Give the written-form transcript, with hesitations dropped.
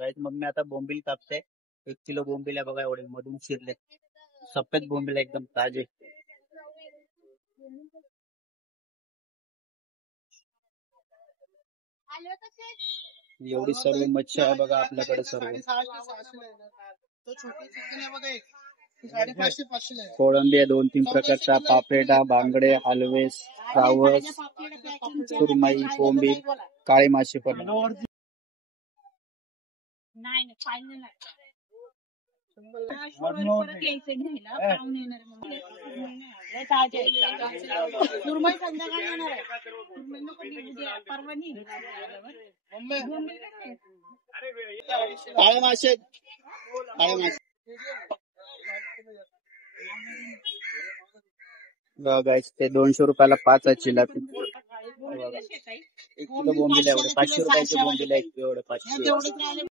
Guys मग मी आता बोंबील कापते. 1 किलो बोंबील आहे बघा, एवढे मधून शिरले. सफेद बोंबील आहे, एकदम ताजे. एवढी सर्व मच्छी आहे बघा आपल्याकडे सर्व. कोळंबी आहे 2-3 प्रकारचा, पापलेटा, बांगडे, हलवे, रावस, सुरमई, बोंबील, काळे मासे पण. काळे मासे, काळे मासे गाईस ते 200 रुपयाला 5 आहे चिलापी. 1 किलो बोंबील एवढे 500 रुपयाचे बोंबील आहे, एवढे 500.